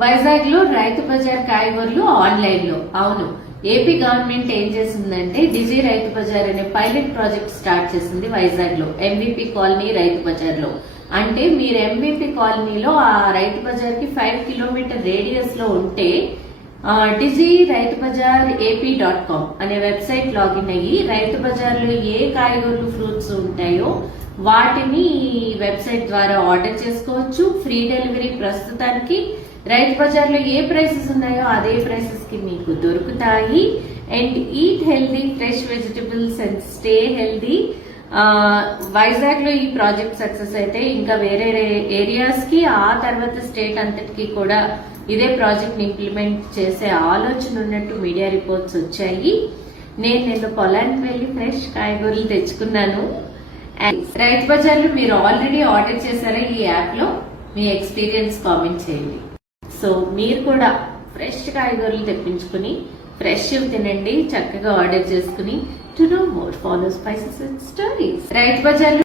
వైజాగ్ లో రైతు బజార్ కాయగూరలు ఆన్లైన్ లో. అవును, ఏపీ గవర్నమెంట్ ఏం చేసిందంటే డిజీ రైతు బజార్ అనే పైలట్ ప్రాజెక్ట్ స్టార్ట్ చేసింది వైజాగ్ లో, ఎంవిపి కాలనీ రైతు బజార్ లో. అంటే మీరు ఎంవిపి కాలనీలో ఆ రైతు బజార్ కి 5 కిలోమీటర్ రేడియస్ లో ఉంటే డిజీ రైతు బజార్ ఏపీ.com అనే వెబ్సైట్ లాగిన్ అయ్యి రైతు బజార్ లో ఏ కాయగూరలు ఫ్రూట్స్ ఉంటాయో వాటిని వెబ్సైట్ ద్వారా ఆర్డర్ చేసుకోవచ్చు. ఫ్రీ డెలివరీ ప్రస్తుతానికి రైతు బజార్ లో ఏ ప్రైసెస్ ఉన్నాయో అదే ప్రైసెస్ కి మీకు దొరుకుతాయి. And eat healthy fresh vegetables and stay healthy. Vizag లో ఈ ప్రాజెక్ట్ సక్సెస్ అయితే ఇంకా వేరే ఏరియాస్ కి, ఆ తర్వాత స్టేట్ అంతటికి కూడా ఇదే ప్రాజెక్ట్ ని ఇంప్లిమెంట్ చేసే ఆలోచన ఉన్నట్టు మీడియా రిపోర్ట్స్ వచ్చాయి. నేను పొలానికి వెళ్లి ఫ్రెష్ కాయగూరలు తెచ్చుకున్నాను. రైతు బజార్లో మీరు ఆల్రెడీ ఆర్డర్ చేశారా ఈ యాప్ లో? మీ ఎక్స్పీరియన్స్ కామెంట్ చేయండి. సో మీరు కూడా ఫ్రెష్ కాయగూరలు తెప్పించుకుని ఫ్రెష్ తినండి, చక్కగా ఆర్డర్ చేసుకుని. To know more, follow spices and stories. Rythu Bazar